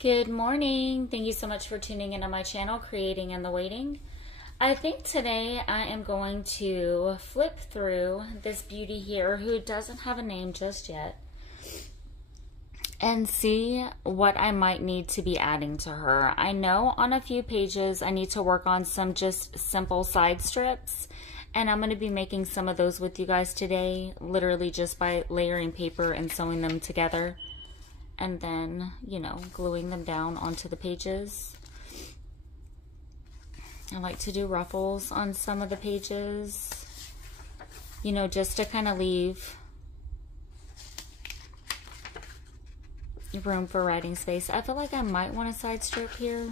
Good morning. Thank you so much for tuning in on my channel, Creating in the Waiting. I think today I am going to flip through this beauty here who doesn't have a name just yet and see what I might need to be adding to her. I know on a few pages I need to work on some just simple side strips, and I'm going to be making some of those with you guys today, literally just by layering paper and sewing them together. And then, you know, gluing them down onto the pages. I like to do ruffles on some of the pages, you know, just to kind of leave room for writing space. I feel like I might want a side strip here.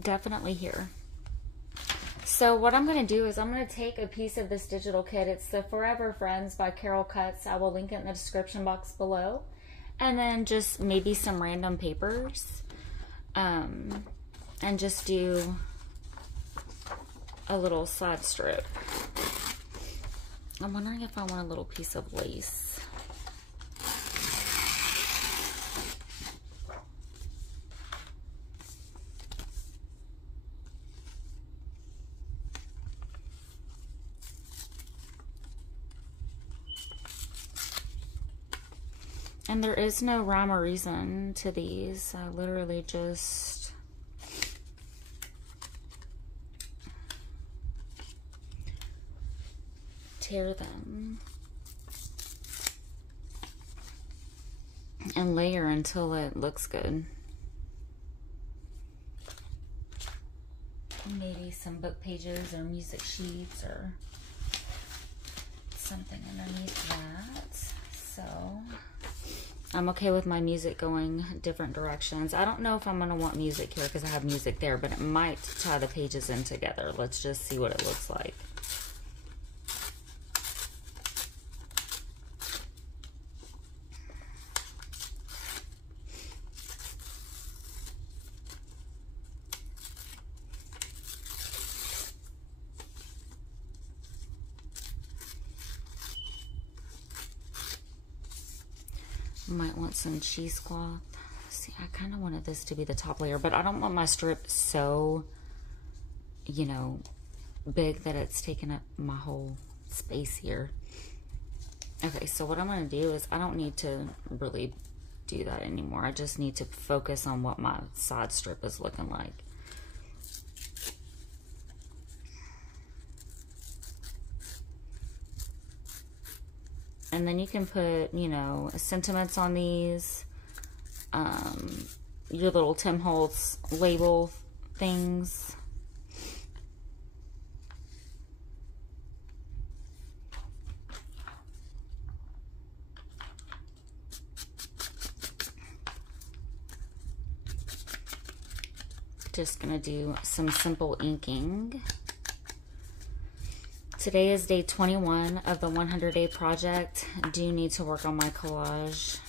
Definitely here. So what I'm going to do is I'm going to take a piece of this digital kit. It's the Forever Friends by Carol Cuts. I will link it in the description box below. And then just maybe some random papers. And just do a little side strip. I'm wondering if I want a little piece of lace. And there is no rhyme or reason to these. I literally just tear them and layer until it looks good. Maybe some book pages or music sheets or something underneath that. So I'm okay with my music going different directions. I don't know if I'm going to want music here because I have music there, but it might tie the pages in together. Let's just see what it looks like. Might want some cheesecloth. See, I kind of wanted this to be the top layer, but I don't want my strip so, you know, big that it's taking up my whole space here. Okay, so what I'm going to do is I don't need to really do that anymore. I just need to focus on what my side strip is looking like. And then you can put, you know, sentiments on these, your little Tim Holtz label things. Just gonna do some simple inking. Today is day 21 of the 100-day project. I do need to work on my collage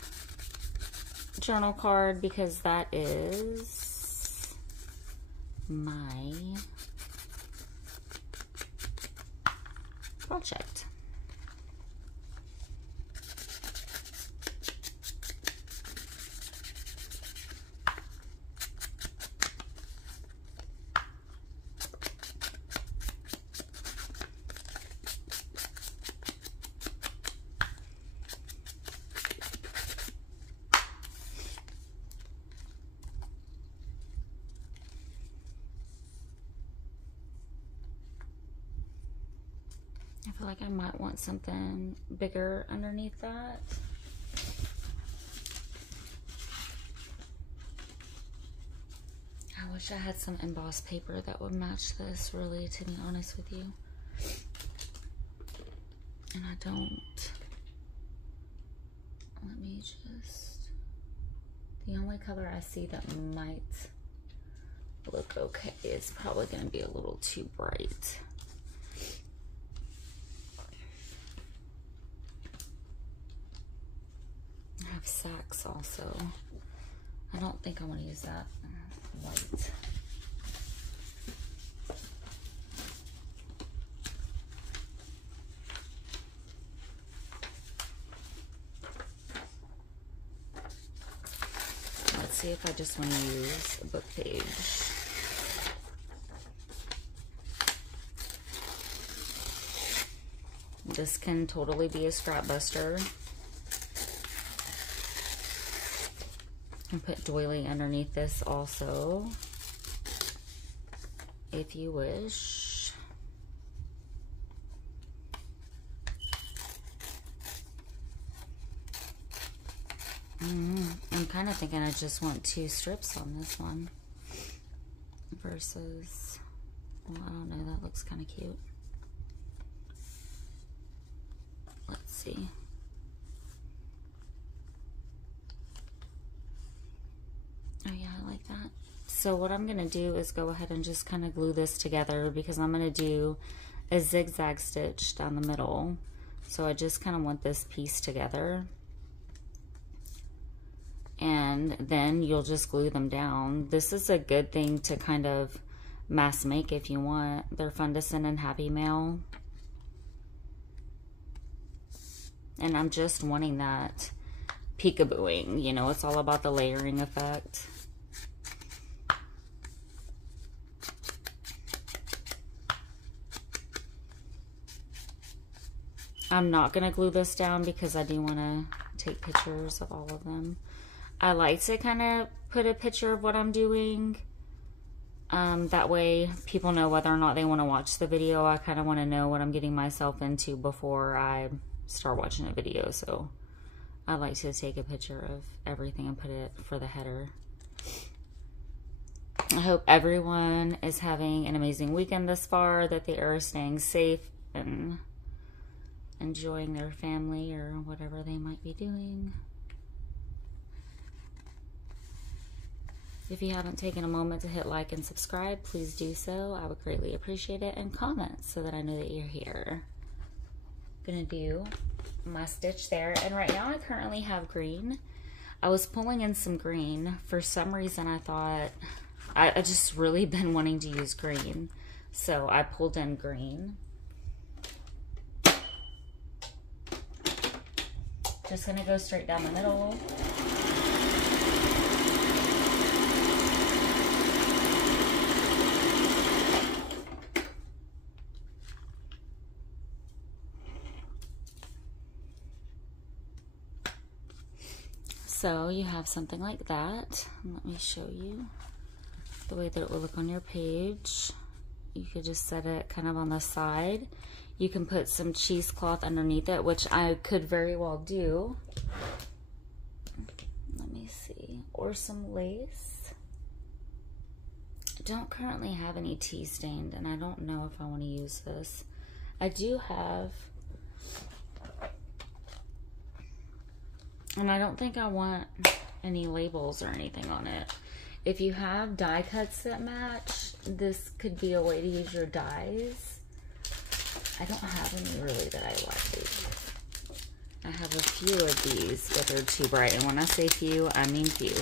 journal card because that is my project. I feel like I might want something bigger underneath that. I wish I had some embossed paper that would match this, really, to be honest with you. And I don't. Let me just... The only color I see that might look okay is probably going to be a little too bright. I have sacks also. I don't think I want to use that white. see if I just want to use a book page. This can totally be a scrap buster. And put doily underneath this also, if you wish. I'm kind of thinking I just want 2 strips on this one versus, well, I don't know, that looks kind of cute. Let's see. Oh yeah, I like that. So what I'm going to do is go ahead and just kind of glue this together because I'm going to do a zigzag stitch down the middle. So I just kind of want this piece together. And then you'll just glue them down. This is a good thing to kind of mass make if you want. They're fun to send in Happy Mail. And I'm just wanting that peekabooing, you know, it's all about the layering effect. I'm not going to glue this down because I do want to take pictures of all of them. I like to kind of put a picture of what I'm doing. That way people know whether or not they want to watch the video. I kind of want to know what I'm getting myself into before I start watching a video. So I like to take a picture of everything and put it for the header. I hope everyone is having an amazing weekend thus far, that they are staying safe and enjoying their family or whatever they might be doing. If you haven't taken a moment to hit like and subscribe, please do so. I would greatly appreciate it, and comment so that I know that you're here. Gonna do my stitch there, and right now I currently have green. I was pulling in some green. For some reason I thought, I just really been wanting to use green, so I pulled in green. Just gonna go straight down the middle. So you have something like that. Let me show you the way that it will look on your page. You could just set it kind of on the side. You can put some cheesecloth underneath it, which I could very well do. Let me see. Or some lace. I don't currently have any tea stained, and I don't know if I want to use this. I do have, and I don't think I want any labels or anything on it. If you have die cuts that match, this could be a way to use your dies. I don't have any really that I like. I have a few of these, but they're too bright. And when I say few, I mean few.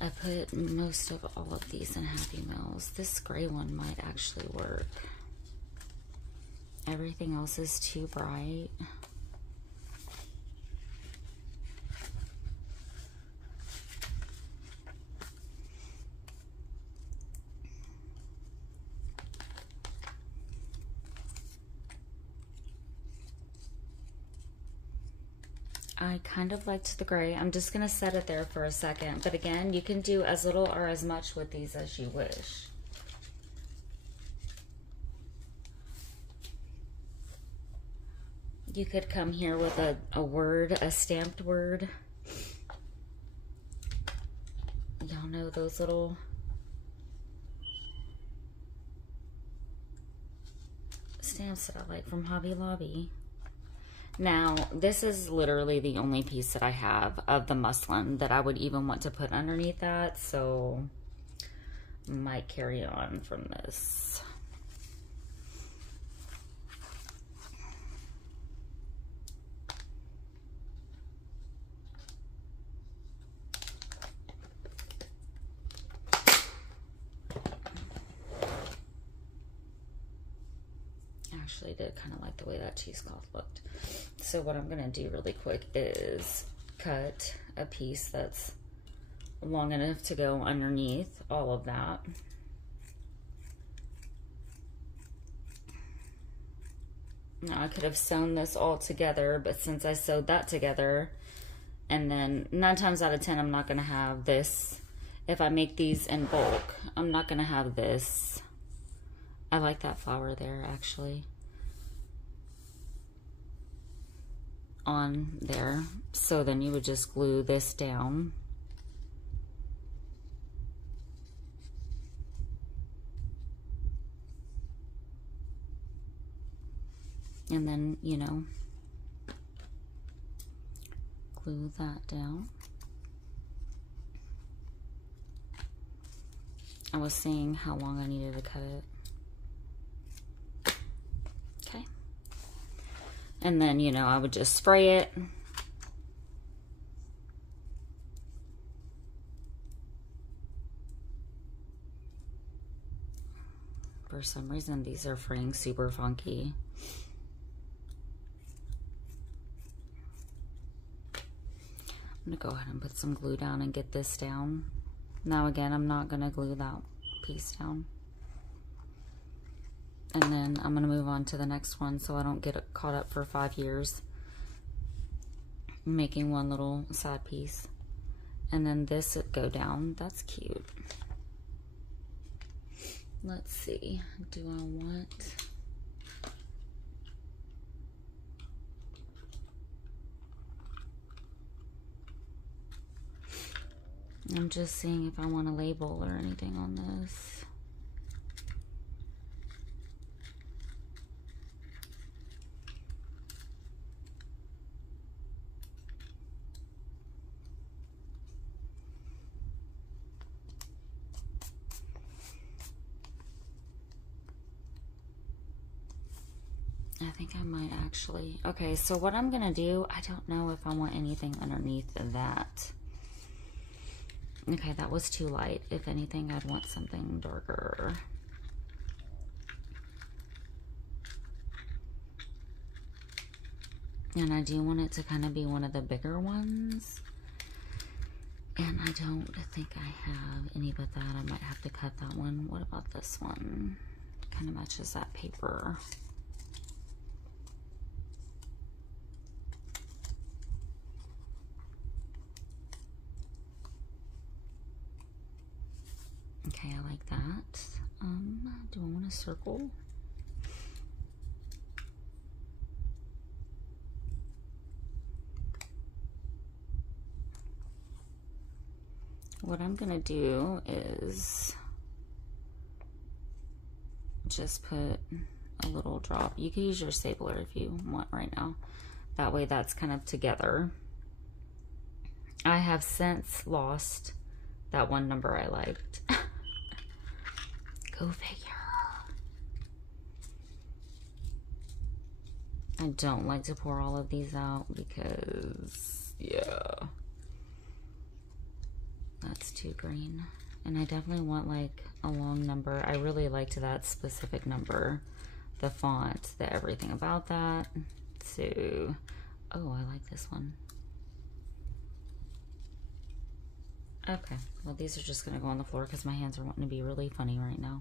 I put most of all of these in Happy Meals. This gray one might actually work. Everything else is too bright. I kind of liked the gray. I'm just going to set it there for a second. But again, you can do as little or as much with these as you wish. You could come here with a word, a stamped word. Y'all know those little stamps that I like from Hobby Lobby. Now, this is literally the only piece that I have of the muslin that I would even want to put underneath that, so might carry on from this. actually did kind of like the way that cheesecloth looked. So what I'm gonna do really quick is cut a piece that's long enough to go underneath all of that. Now I could have sewn this all together, but since I sewed that together, and then 9 times out of 10, I'm not gonna have this. If I make these in bulk, I'm not gonna have this. I like that flower there, actually, on there. So then you would just glue this down. And then, you know, glue that down. I was seeing how long I needed to cut it. Okay. And then, you know, I would just spray it. For some reason, these are fraying super funky. I'm gonna go ahead and put some glue down and get this down. Now again, I'm not gonna glue that piece down. And then I'm gonna move on to the next one so I don't get caught up for 5 years making one little side piece. And then this would go down. That's cute. Let's see, do I want... I'm just seeing if I want a label or anything on this. I think I might actually. Okay, so what I'm gonna do, I don't know if I want anything underneath that. Okay, that was too light. If anything, I'd want something darker. And I do want it to kind of be one of the bigger ones. And I don't think I have any but that. I might have to cut that one. What about this one? Kind of matches that paper. Okay, I like that. Do I want a circle? What I'm gonna do is just put a little drop. You can use your stapler if you want right now. That way that's kind of together. I have since lost that one number I liked. Go figure. I don't like to pour all of these out because, yeah, that's too green. And I definitely want like a long number. I really liked that specific number, the font, the everything about that. So, oh, I like this one. Okay, well, these are just gonna go on the floor because my hands are wanting to be really funny right now.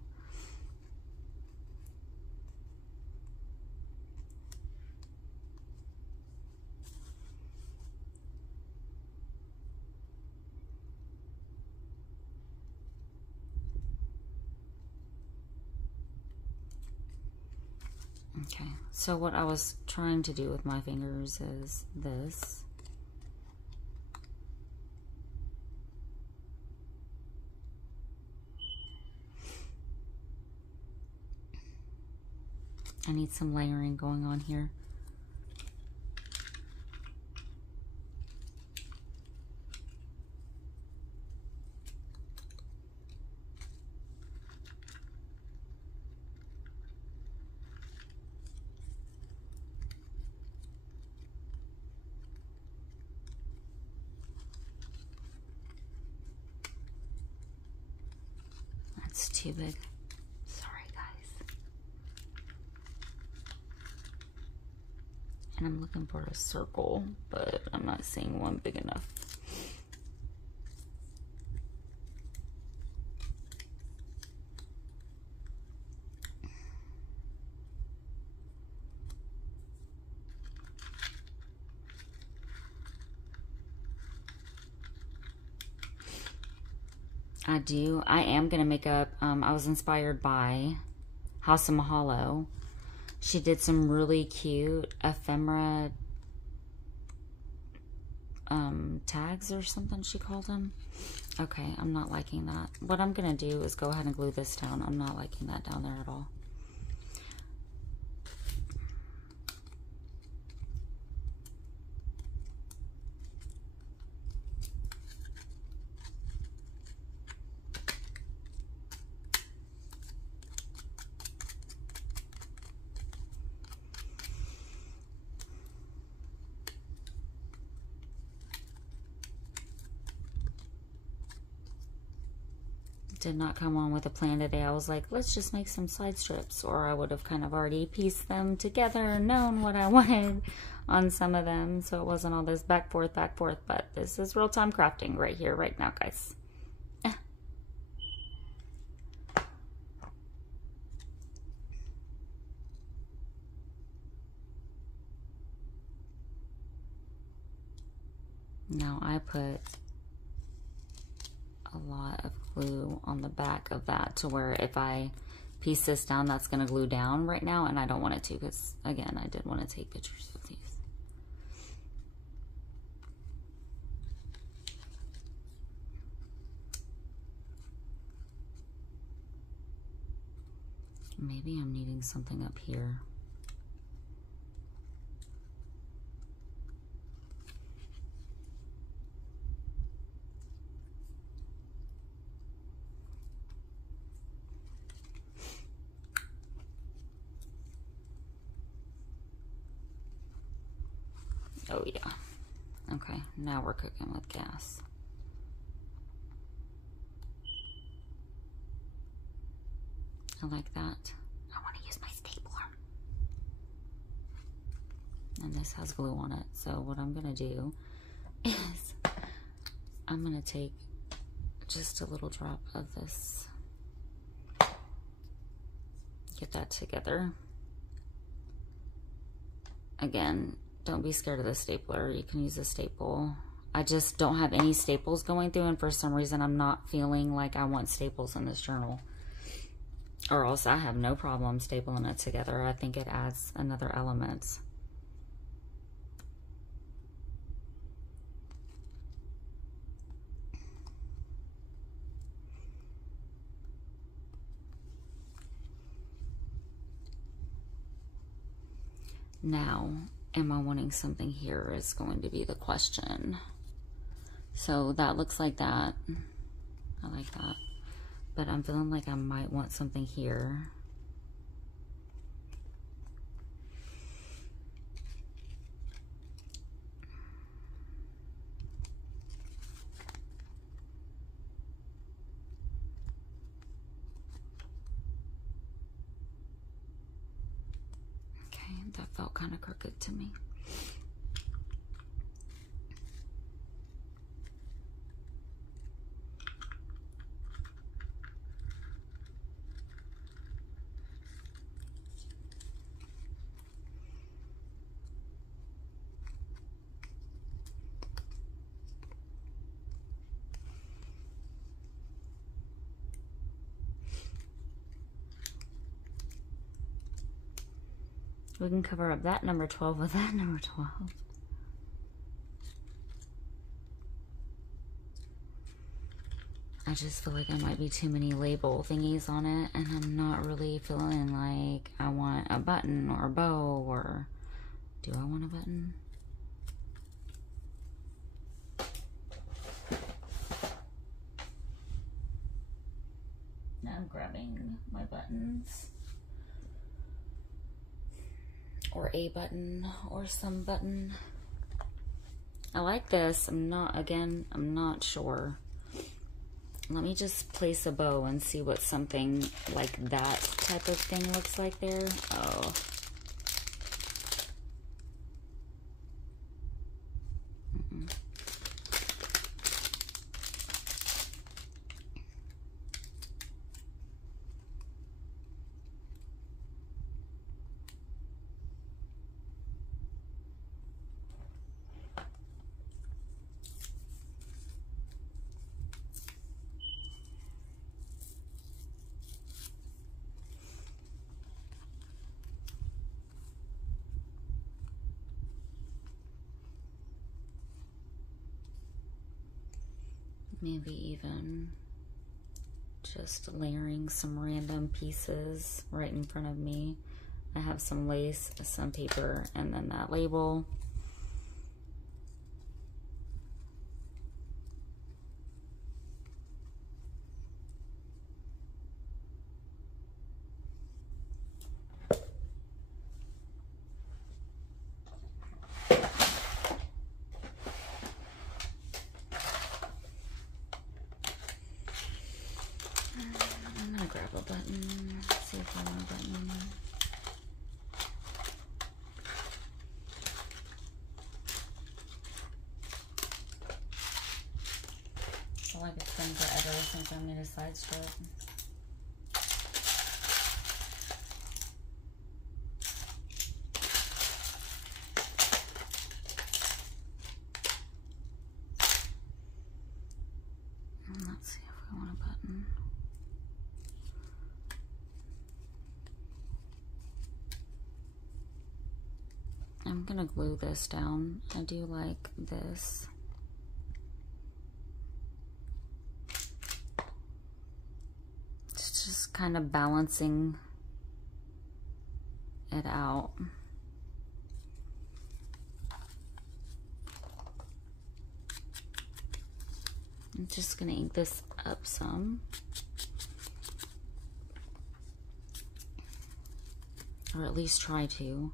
Okay, so what I was trying to do with my fingers is this. I need some layering going on here. That's too big. Sorry, guys. And I'm looking for a circle, but I'm not seeing one big enough. I am going to make up, I was inspired by House of Mahalo. She did some really cute ephemera tags or something she called them. Okay, I'm not liking that. What I'm going to do is go ahead and glue this down. I'm not liking that down there at all. Did not come on with a plan today. I was like, let's just make some side strips, or I would have kind of already pieced them together and known what I wanted on some of them, so it wasn't all this back forth, but this is real-time crafting right here, right now, guys. Now I put a lot of glue on the back of that to where if I piece this down, that's going to glue down right now, and I don't want it to because, again, I did want to take pictures of these. Maybe I'm needing something up here. Oh yeah. Okay, now we're cooking with gas. I like that. I want to use my stapler. And this has glue on it. So what I'm going to do is I'm going to take just a little drop of this. Get that together. Again, don't be scared of the stapler. You can use a staple. I just don't have any staples going through, and for some reason I'm not feeling like I want staples in this journal. Or else I have no problem stapling it together. I think it adds another element. Now, am I wanting something here is going to be the question. So that looks like that. I like that. But I'm feeling like I might want something here. Okay, that felt kind of crooked to me. We can cover up that number 12 with that number 12. I just feel like there might be too many label thingies on it, and I'm not really feeling like I want a button or a bow, or do I want a button? Now I'm grabbing my buttons. Or a button, or some button. I like this. I'm not sure. Let me just place a bow and see what something like that type of thing looks like there. Oh. Maybe even just layering some random pieces right in front of me. I have some lace, some paper, and then that label. I'm gonna grab a button, see if I want a button. I feel like it's been forever since I made a side strip. Let's see if we want a button. I'm gonna glue this down. I do like this. It's just kind of balancing it out. I'm just gonna ink this up some. Or at least try to.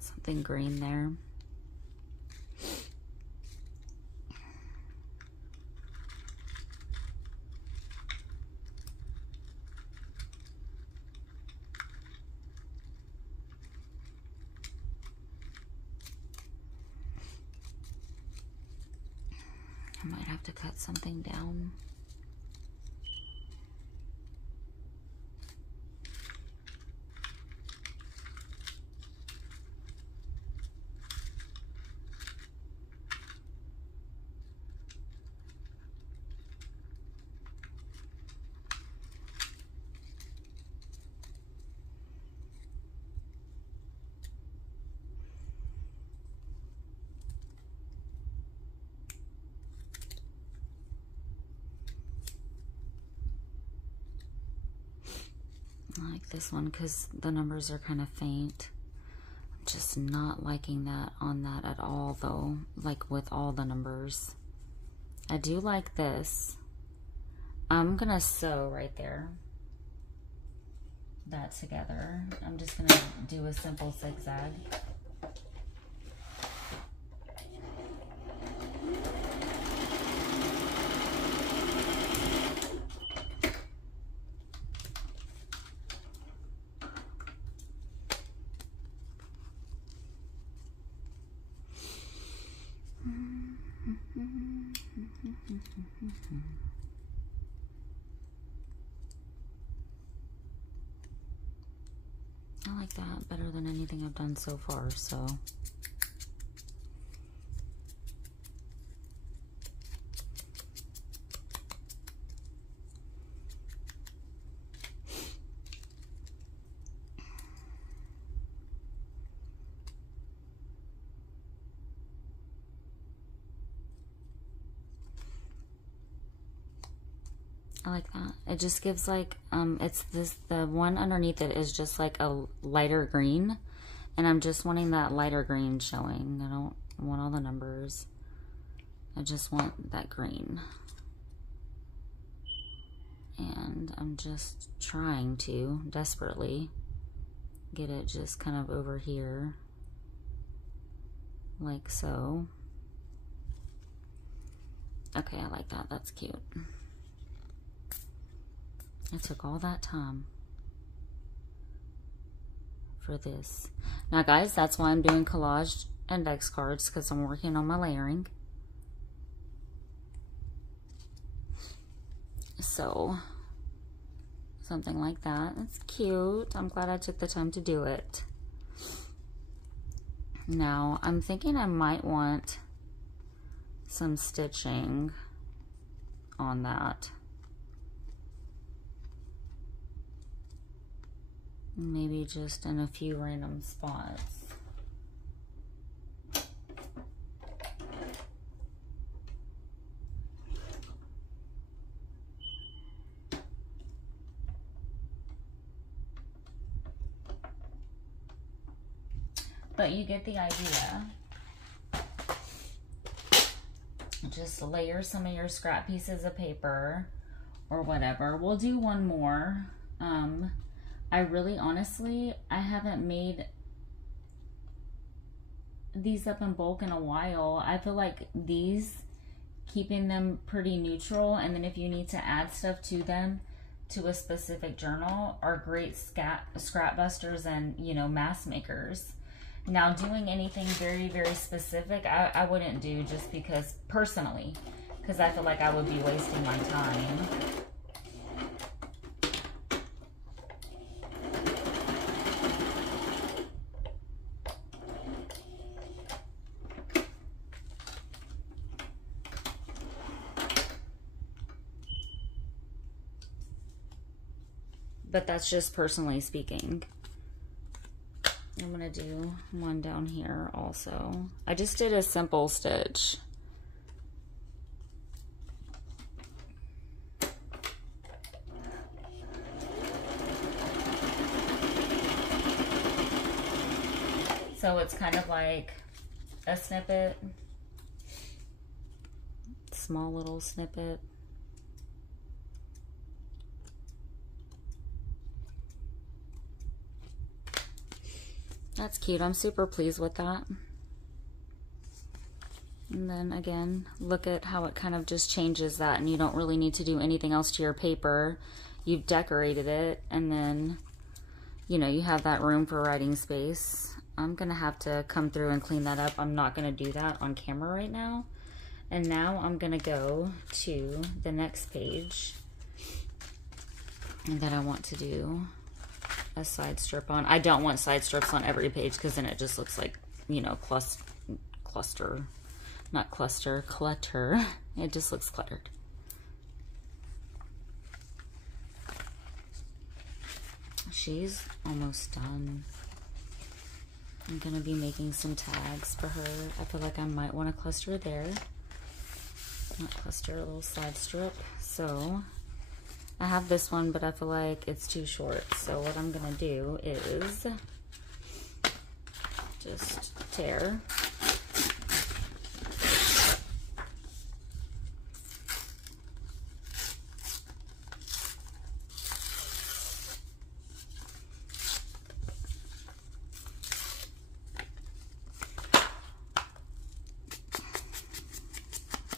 Something green there. I might have to cut something down. I like this one because the numbers are kind of faint. I'm just not liking that on that at all though, like with all the numbers. I do like this. I'm gonna sew right there, that together. I'm just gonna do a simple zigzag. I like that better than anything I've done so far, so. I like that. It just gives like, it's this, the one underneath it is just like a lighter green. And I'm just wanting that lighter green showing. I don't want all the numbers. I just want that green. And I'm just trying to, desperately, get it just kind of over here. Like so. Okay, I like that. That's cute. I took all that time for this. Now guys, that's why I'm doing collage index cards, because I'm working on my layering. So something like that. It's cute. I'm glad I took the time to do it. Now I'm thinking I might want some stitching on that. Maybe just in a few random spots. But you get the idea. Just layer some of your scrap pieces of paper or whatever. We'll do one more. I really honestly, I haven't made these up in bulk in a while. I feel like these, keeping them pretty neutral, and then if you need to add stuff to them to a specific journal, are great scrap busters and, you know, mask makers. Now doing anything very, very specific, I wouldn't do, just because, personally, because I feel like I would be wasting my time. But that's just personally speaking. I'm gonna do one down here also. I just did a simple stitch. So it's kind of like a snippet, small little snippet. That's cute. I'm super pleased with that. And then again, look at how it kind of just changes that, and you don't really need to do anything else to your paper. You've decorated it, and then, you know, you have that room for writing space. I'm gonna have to come through and clean that up. I'm not gonna do that on camera right now. And now I'm gonna go to the next page that I want to do a side strip on. I don't want side strips on every page, because then it just looks like, you know, clutter. It just looks cluttered. She's almost done. I'm gonna be making some tags for her. I feel like I might want to cluster there. Not cluster, a little side strip. So I have this one, but I feel like it's too short. So what I'm gonna do is just tear.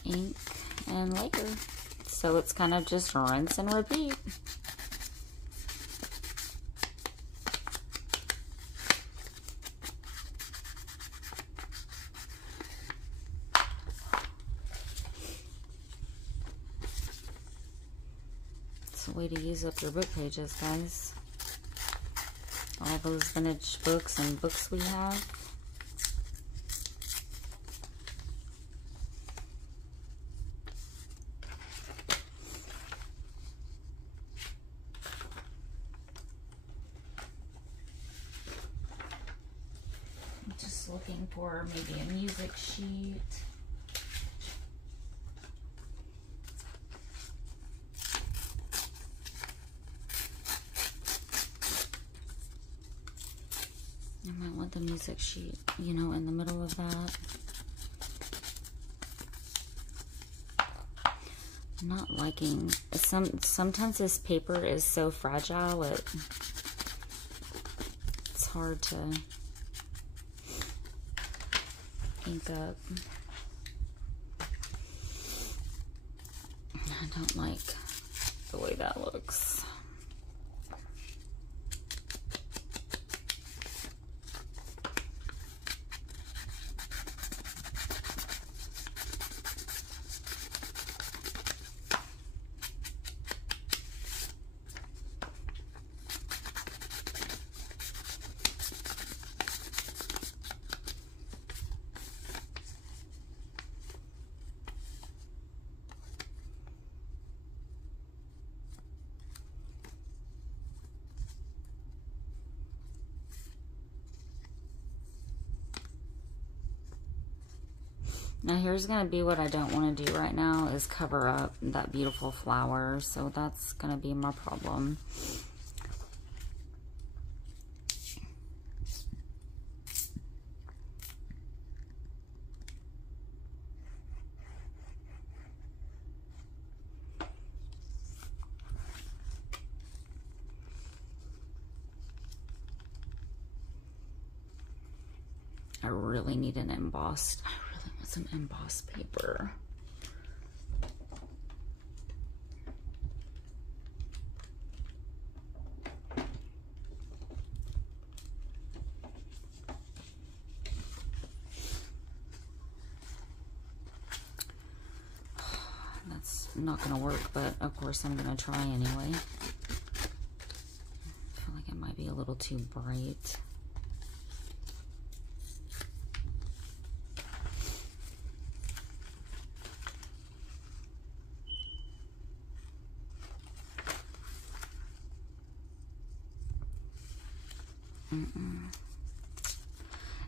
Ink and layer. So it's kind of just rinse and repeat. It's a way to use up your book pages, guys. All those vintage books and books we have. Looking for maybe a music sheet. I might want the music sheet, you know, in the middle of that. I'm not liking, sometimes this paper is so fragile, it's hard to ink up. I don't like the way that looks. Now here's going to be what I don't want to do right now is cover up that beautiful flower. So that's going to be my problem. I really need an embossed. I really want some embossed paper. That's not going to work, but of course I'm going to try anyway. I feel like it might be a little too bright.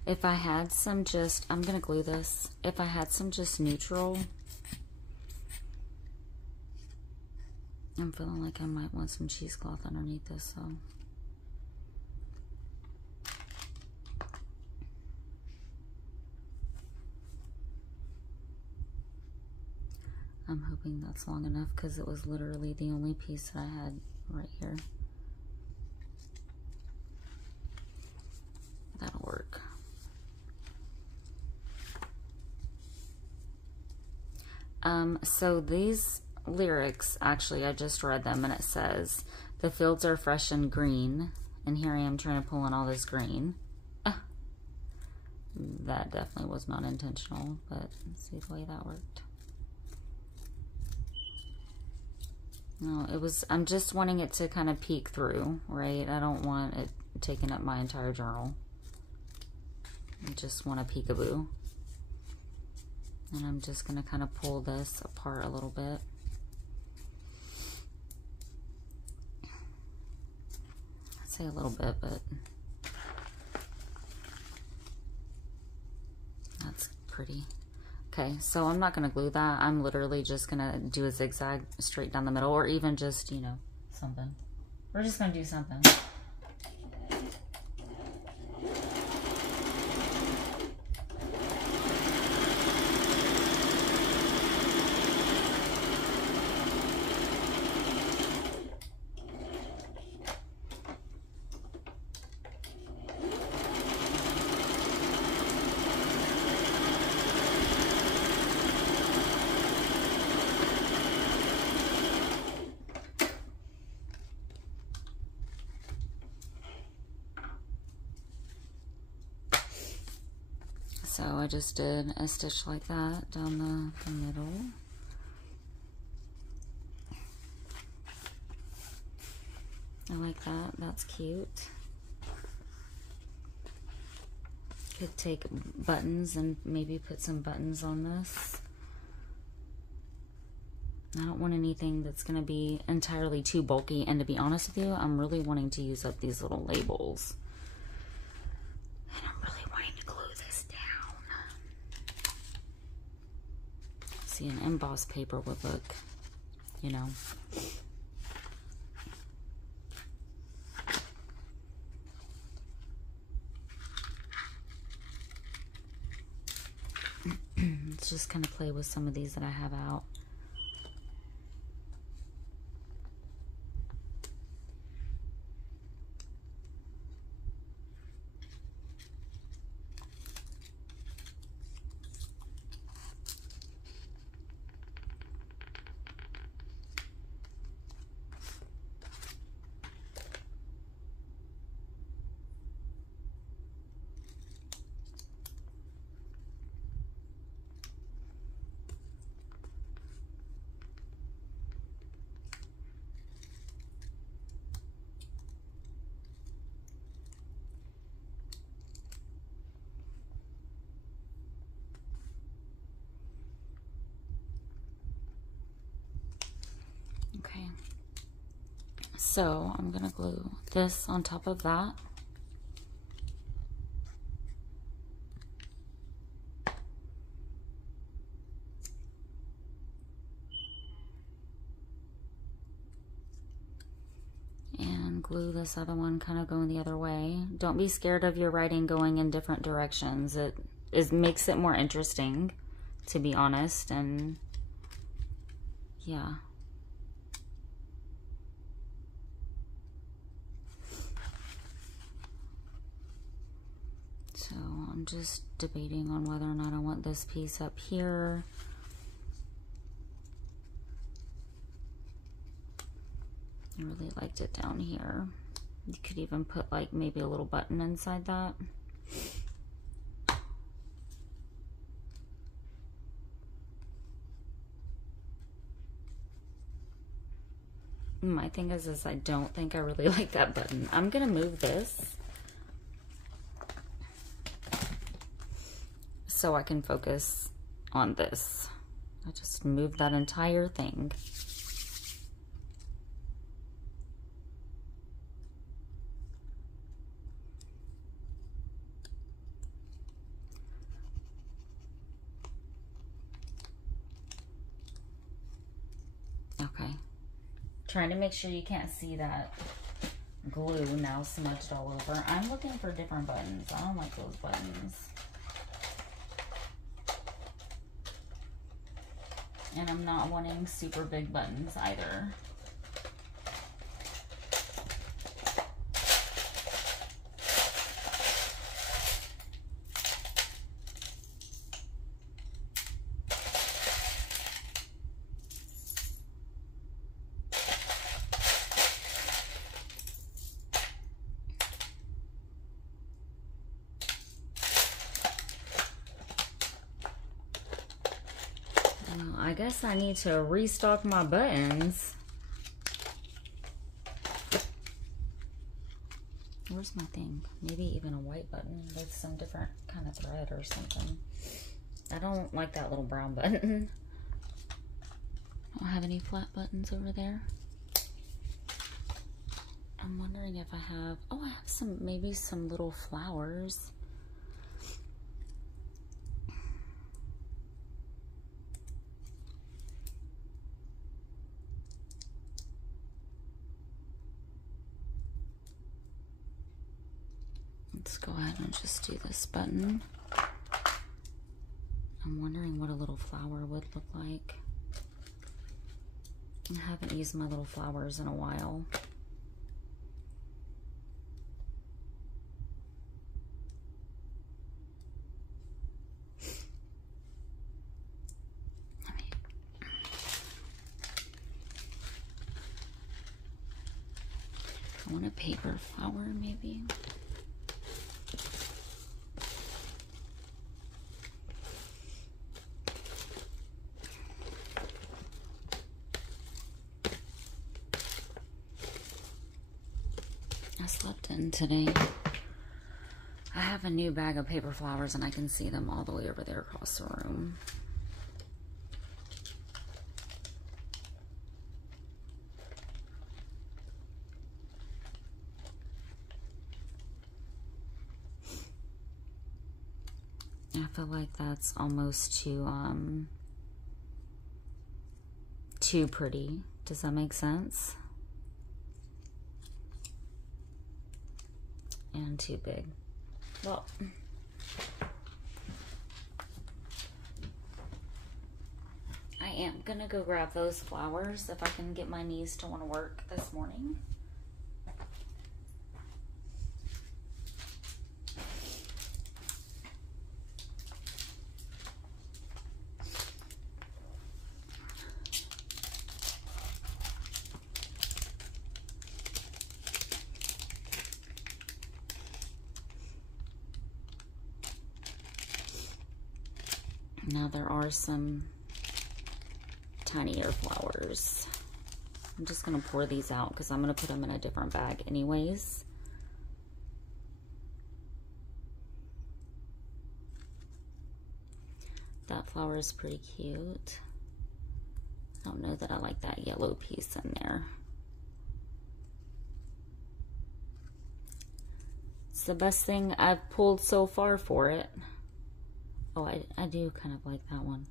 If I had some just, I'm going to glue this. If I had some just neutral, I'm feeling like I might want some cheesecloth underneath this, so. I'm hoping that's long enough because it was literally the only piece that I had right here. That'll work. So these lyrics, actually, I just read them and it says, the fields are fresh and green. And here I am trying to pull in all this green. That definitely was not intentional, but let's see the way that worked. No, it was, I'm just wanting it to kind of peek through, right? I don't want it taking up my entire journal. I just want a peekaboo. And I'm just going to kind of pull this apart a little bit. I'd say a little bit, but that's pretty. Okay, so I'm not going to glue that. I'm literally just going to do a zigzag straight down the middle, or even just, you know, something. We're just going to do something. So I just did a stitch like that down the middle. I like that. That's cute. Could take buttons and maybe put some buttons on this. I don't want anything that's going to be entirely too bulky. And to be honest with you, I'm really wanting to use up these little labels. And I'm really wanting to glue this down. See, an embossed paper would look, you know. Let's just kind of play with some of these that I have out. Okay, so I'm gonna glue this on top of that. glue this other one kind of going the other way. Don't be scared of your writing going in different directions. It makes it more interesting, to be honest, and yeah. So I'm just debating on whether or not I want this piece up here. I really liked it down here. You could even put like maybe a little button inside that. My thing is I don't think I really like that button. I'm gonna move this so I can focus on this. I just moved that entire thing. Okay. Trying to make sure you can't see that glue now smudged all over. I'm looking for different buttons. I don't like those buttons. And I'm not wanting super big buttons either. I guess I need to restock my buttons. Where's my thing? Maybe even a white button with some different kind of thread or something. I don't like that little brown button. I don't have any flat buttons over there. I'm wondering if I have, oh, I have some, maybe some little flowers. Let's go ahead and just do this button. I'm wondering what a little flower would look like. I haven't used my little flowers in a while. I want a paper flower maybe. I slept in today. I have a new bag of paper flowers and I can see them all the way over there across the room. I feel like that's almost too pretty. Does that make sense? And too big. Well, I am gonna go grab those flowers if I can get my knees to want to work this morning. Now there are some tinier flowers. I'm just gonna pour these out because I'm gonna put them in a different bag anyways. That flower is pretty cute. I don't know that I like that yellow piece in there. It's the best thing I've pulled so far for it. Oh, I do kind of like that one.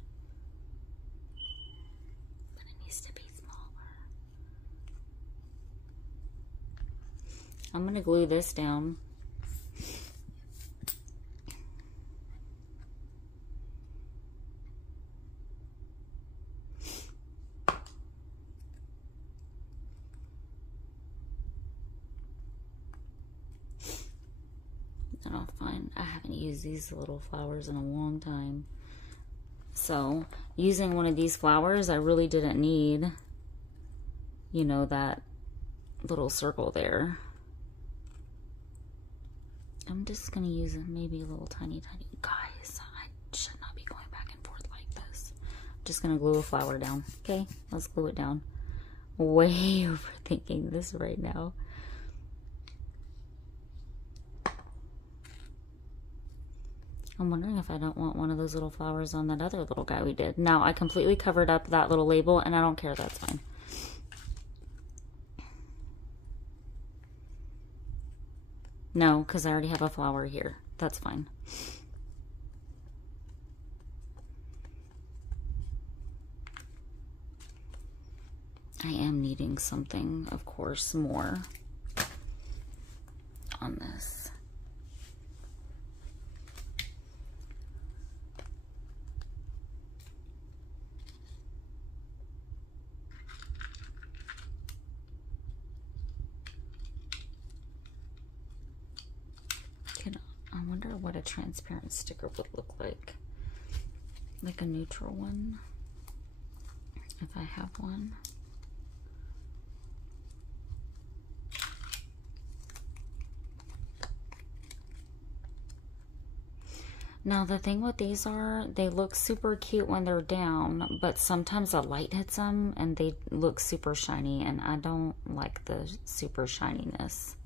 But it needs to be smaller. I'm going to glue this down. And I'll find, I haven't used these little flowers in a long time. So using one of these flowers, I really didn't need, you know, that little circle there. I'm just going to use maybe a little tiny, guys, I should not be going back and forth like this. I'm just going to glue a flower down. Okay, let's glue it down. Way overthinking this right now. I'm wondering if I don't want one of those little flowers on that other little guy we did. Now, I completely covered up that little label, and I don't care. That's fine. No, because I already have a flower here. That's fine. I am needing something, of course, more on this. I wonder what a transparent sticker would look like. Like a neutral one, if I have one. Now the thing with these are, they look super cute when they're down, but sometimes the light hits them and they look super shiny, and I don't like the super shininess.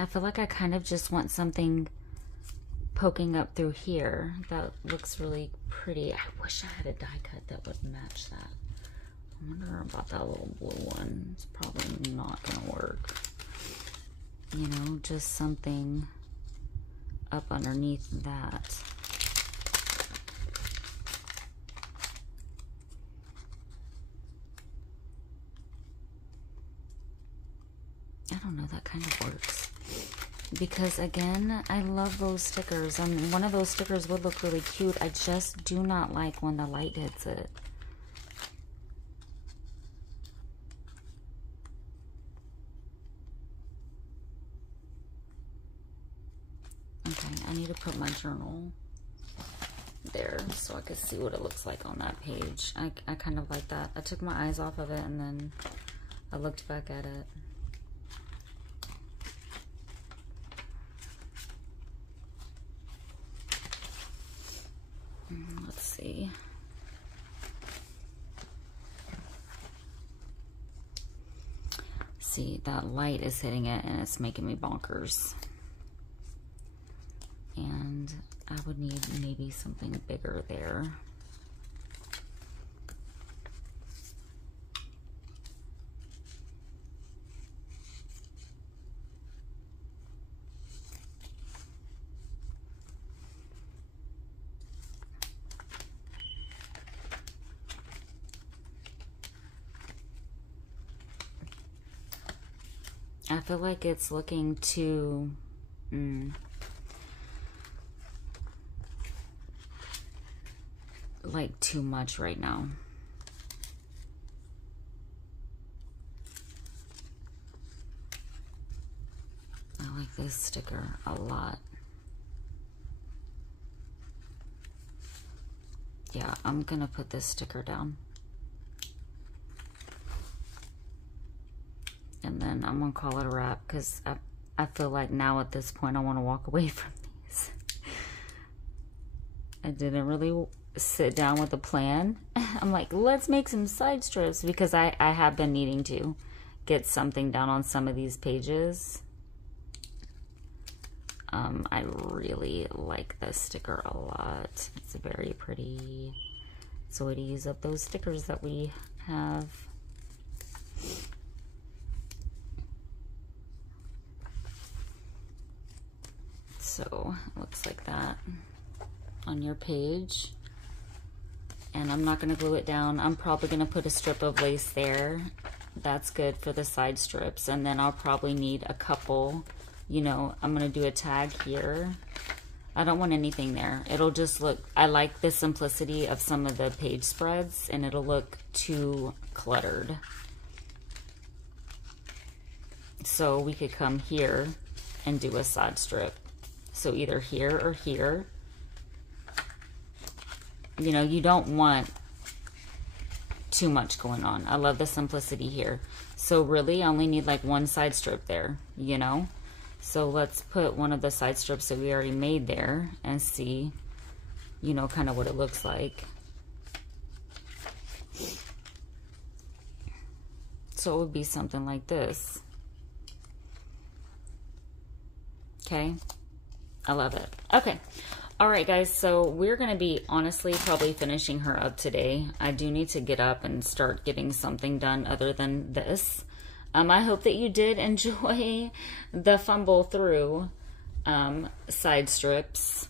I feel like I kind of just want something poking up through here. That looks really pretty. I wish I had a die cut that would match that. I wonder about that little blue one. It's probably not gonna work. You know, just something up underneath that. I don't know, that kind of works. Because again, I love those stickers. I mean, one of those stickers would look really cute. I just do not like when the light hits it. Okay, I need to put my journal there so I can see what it looks like on that page. I kind of like that. I took my eyes off of it and then I looked back at it. Let's see. See, that light is hitting it and it's making me bonkers. And I would need maybe something bigger there. I feel like it's looking too, like too much right now. I like this sticker a lot. Yeah, I'm gonna put this sticker down. And then I'm gonna call it a wrap because I feel like now at this point I want to walk away from these. I didn't really sit down with a plan. I'm like, let's make some side strips because I have been needing to get something down on some of these pages. I really like this sticker a lot. It's very pretty. It's a way to use up those stickers that we have. So it looks like that on your page. And I'm not going to glue it down. I'm probably going to put a strip of lace there. That's good for the side strips. And then I'll probably need a couple, you know, I'm going to do a tag here. I don't want anything there. It'll just look, I like the simplicity of some of the page spreads, and it'll look too cluttered. So we could come here and do a side strip. So either here or here. You know, you don't want too much going on. I love the simplicity here. So really, I only need like one side strip there, you know? So let's put one of the side strips that we already made there and see, you know, kind of what it looks like. So it would be something like this. Okay, I love it. Okay, all right, guys, so we're going to be honestly probably finishing her up today. I do need to get up and start getting something done other than this. I hope that you did enjoy the fumble through side strips.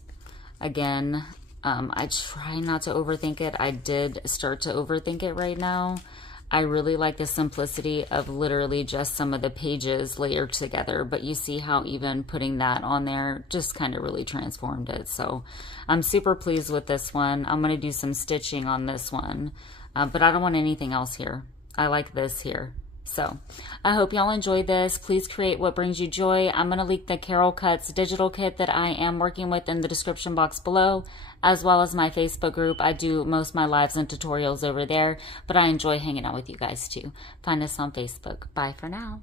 Again, I try not to overthink it. I did start to overthink it right now. I really like the simplicity of literally just some of the pages layered together, but you see how even putting that on there just kind of really transformed it. So I'm super pleased with this one. I'm going to do some stitching on this one, but I don't want anything else here. I like this here. So I hope y'all enjoyed this. Please create what brings you joy. I'm going to link the Carol Cuts digital kit that I am working with in the description box below, as well as my Facebook group. I do most of my lives and tutorials over there, but I enjoy hanging out with you guys too. Find us on Facebook. Bye for now.